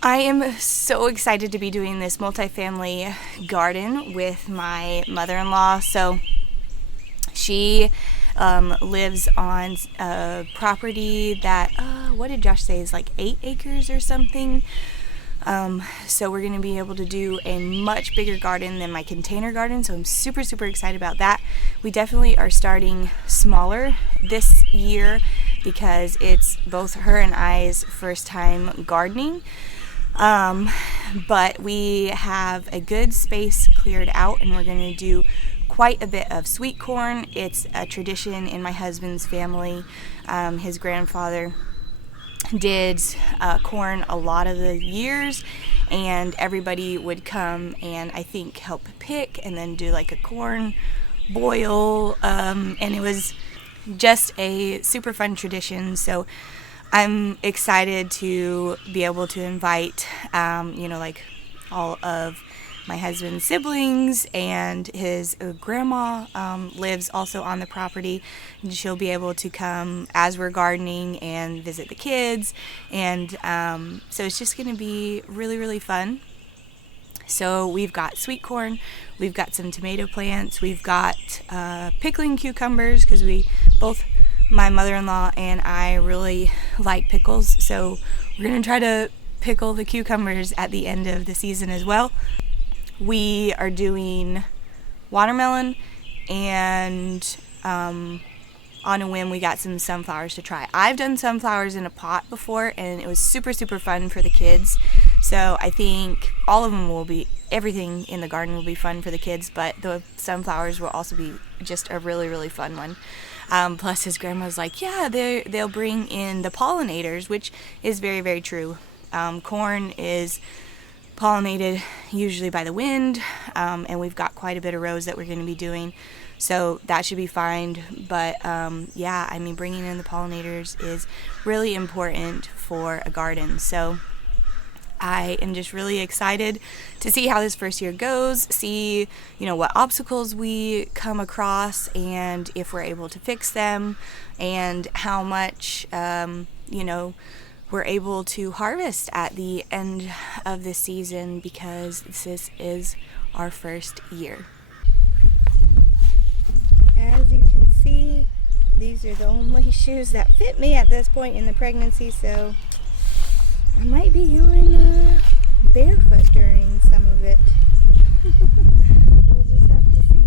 I am so excited to be doing this multifamily garden with my mother-in-law. So she lives on a property that, what did Josh say, is like 8 acres or something. So we're going to be able to do a much bigger garden than my container garden. So I'm super, super excited about that. We definitely are starting smaller this year because it's both her and I's first time gardening. But we have a good space cleared out, and we're going to do quite a bit of sweet corn. It's a tradition in my husband's family. His grandfather did corn a lot of the years, and everybody would come and I think help pick and then do like a corn boil, and it was just a super fun tradition. So I'm excited to be able to invite, like all of my husband's siblings, and his grandma lives also on the property, and she'll be able to come as we're gardening and visit the kids. And so it's just going to be really, really fun. So we've got sweet corn, we've got some tomato plants, we've got pickling cucumbers because my mother-in-law and I really like pickles. So we're going to try to pickle the cucumbers at the end of the season as well. We are doing watermelon, and on a whim we got some sunflowers to try. I've done sunflowers in a pot before, and it was super, super fun for the kids. So I think everything in the garden will be fun for the kids, but the sunflowers will also be just a really, really fun one. Plus his grandma's like, yeah, they'll bring in the pollinators, which is very, very true. Corn is pollinated usually by the wind, and we've got quite a bit of rows that we're going to be doing, so that should be fine. But bringing in the pollinators is really important for a garden. So I am just really excited to see how this first year goes, see what obstacles we come across and if we're able to fix them, and how much we're able to harvest at the end of the season, because this is our first year. As you can see, these are the only shoes that fit me at this point in the pregnancy, so I might be going barefoot during some of it. We'll just have to see.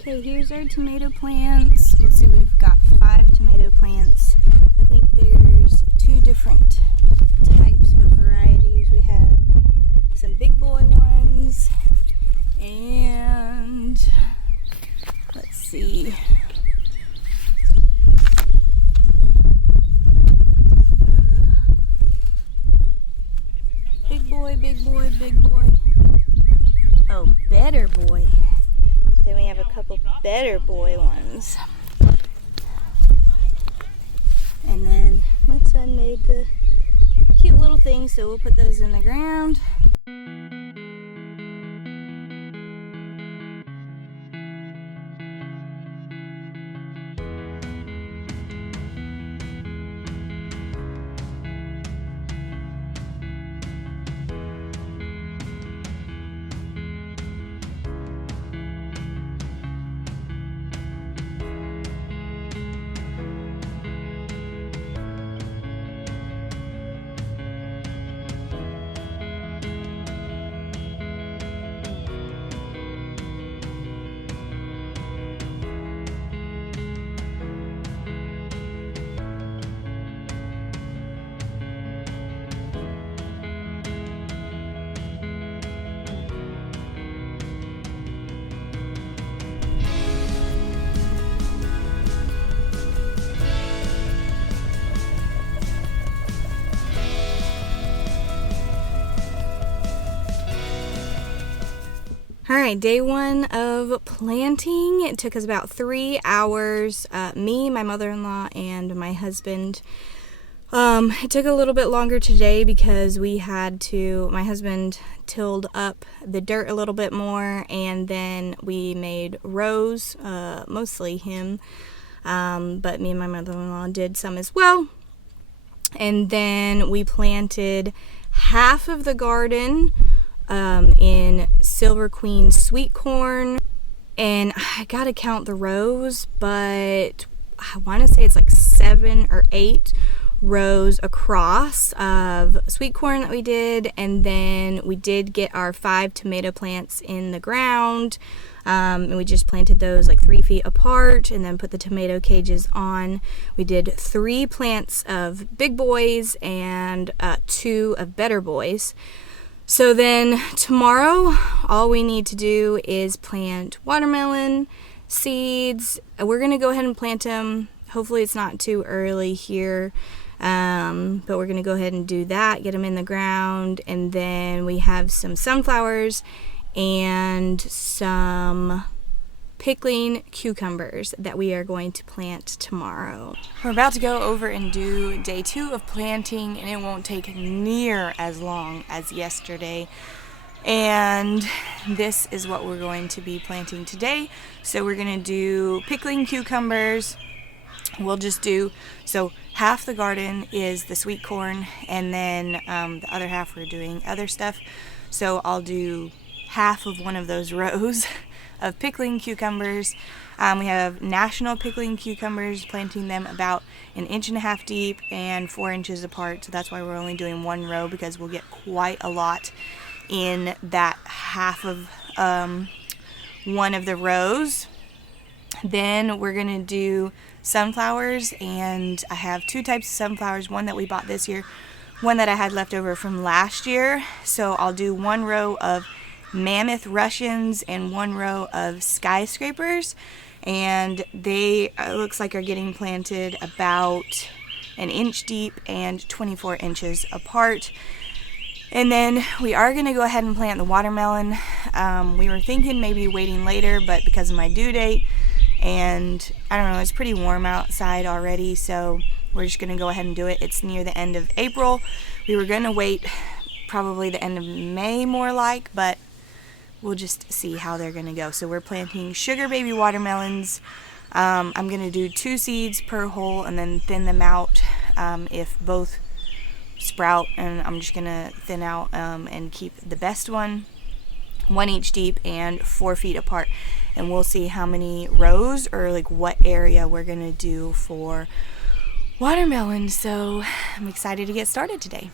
Okay, here's our tomato plants. Let's see, we've got 5 tomato plants. I think there's 2 different types of varieties. We have some big boy ones, and let's see. Big boy, big boy, big boy. Oh, better boy. Then we have a couple better boy ones. And then my son made the cute little things, so we'll put those in the ground. Alright, day 1 of planting. It took us about 3 hours. Me, my mother-in-law, and my husband. It took a little bit longer today because my husband tilled up the dirt a little bit more, and then we made rows, mostly him, but me and my mother-in-law did some as well. And then we planted half of the garden in Silver Queen sweet corn, and I gotta count the rows, but I want to say it's like 7 or 8 rows across of sweet corn that we did. And then we did get our 5 tomato plants in the ground, and we just planted those like 3 feet apart and then put the tomato cages on. We did 3 plants of big boys and 2 of better boys. So then tomorrow, all we need to do is plant watermelon seeds. We're going to go ahead and plant them. Hopefully it's not too early here, but we're going to go ahead and do that, get them in the ground. And then we have some sunflowers and some pickling cucumbers that we are going to plant tomorrow. We're about to go over and do day 2 of planting, and it won't take near as long as yesterday. And this is what we're going to be planting today. So we're going to do pickling cucumbers. We'll just do, so half the garden is the sweet corn, and then the other half we're doing other stuff. So I'll do half of one of those rows of pickling cucumbers. We have national pickling cucumbers, planting them about 1.5 inches deep and 4 inches apart. So that's why we're only doing 1 row, because we'll get quite a lot in that half of one of the rows. Then we're gonna do sunflowers, and I have 2 types of sunflowers, one that we bought this year, one that I had left over from last year. So I'll do 1 row of Mammoth Russians and 1 row of skyscrapers, and they looks like are getting planted about 1 inch deep and 24 inches apart. And then we are going to go ahead and plant the watermelon. We were thinking maybe waiting later, but because of my due date, and I don't know, it's pretty warm outside already, so we're just going to go ahead and do it. It's near the end of April. We were going to wait probably the end of May more like, but we'll just see how they're going to go. So we're planting sugar baby watermelons. I'm going to do 2 seeds per hole and then thin them out if both sprout, and I'm just going to thin out and keep the best one 1 each deep and 4 feet apart. And we'll see how many rows or like what area we're going to do for watermelon. So I'm excited to get started today.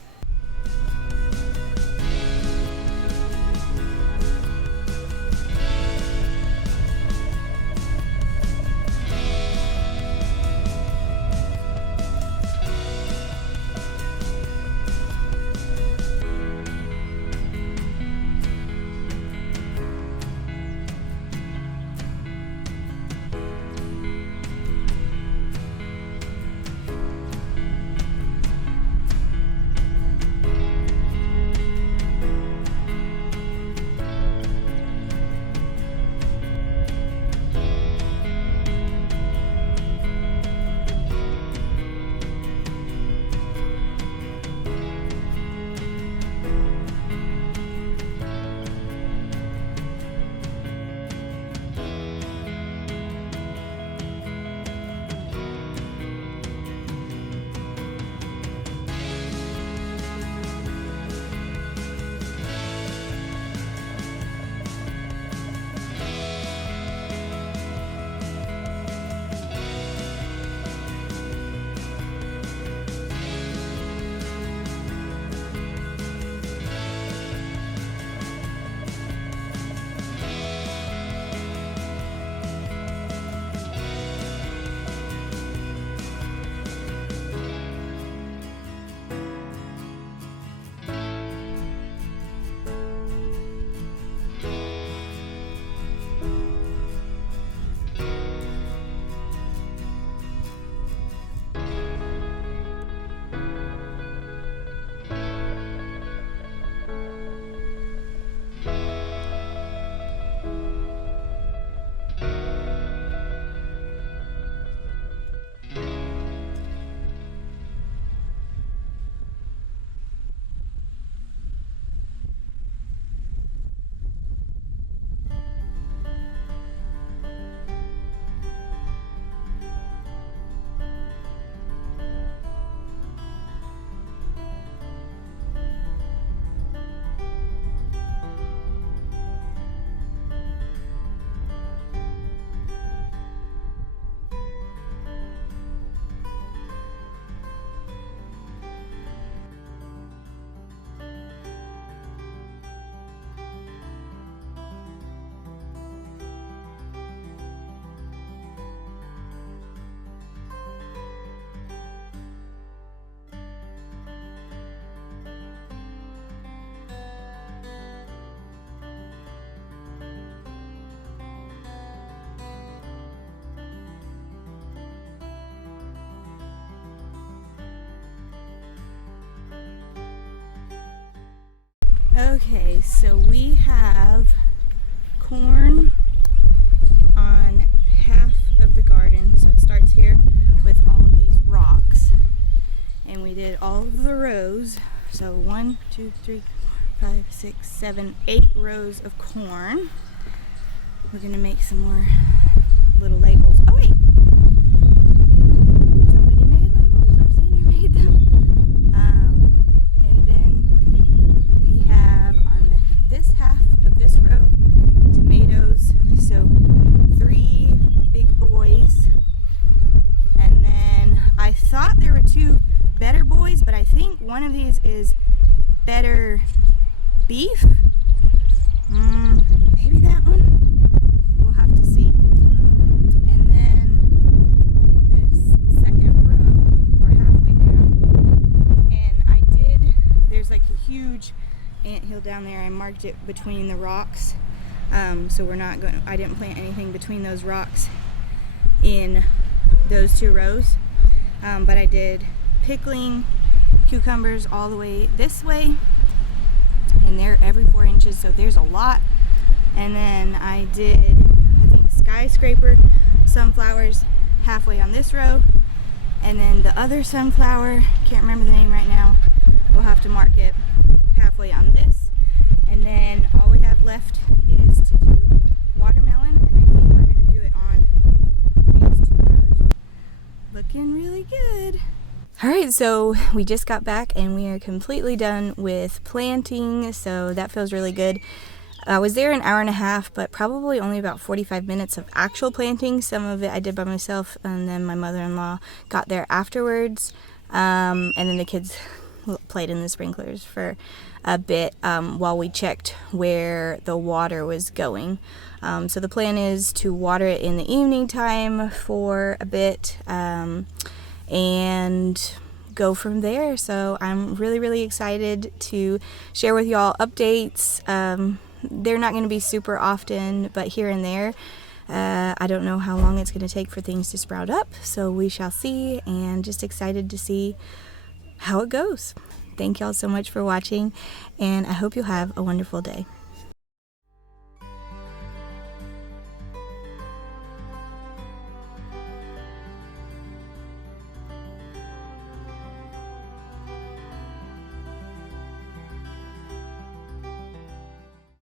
Okay, so we have corn on half of the garden. So it starts here with all of these rocks. And we did all of the rows. So 1, 2, 3, 4, 5, 6, 7, 8 rows of corn. We're gonna make some more little labels. Oh wait! Somebody made labels or Xander made them. And then we have on this half of this row tomatoes. So 3 big boys. And then I thought there were 2 better boys, but I think one of these is better beef. Maybe that one. We'll have to see. And then this second row, we're halfway down. And there's like a huge anthill down there. I marked it between the rocks. So I didn't plant anything between those rocks in those 2 rows. But I did pickling cucumbers all the way this way. And they're every 4 inches, so there's a lot. And then I did, I think, skyscraper sunflowers halfway on this row. And then the other sunflower, can't remember the name right now, we'll have to mark it halfway on this. And then all we have left is to do watermelon, and I think we're going to do it on these 2 rows. Looking really good. Alright, so we just got back and we are completely done with planting, so that feels really good. I was there an hour and a half, but probably only about 45 minutes of actual planting. Some of it I did by myself, and then my mother-in-law got there afterwards. And then the kids played in the sprinklers for a bit while we checked where the water was going. So the plan is to water it in the evening time for a bit and go from there. So I'm really, really excited to share with y'all updates. They're not going to be super often, but here and there. I don't know how long it's going to take for things to sprout up, so we shall see, and just excited to see how it goes. Thank y'all so much for watching, and I hope you'll have a wonderful day.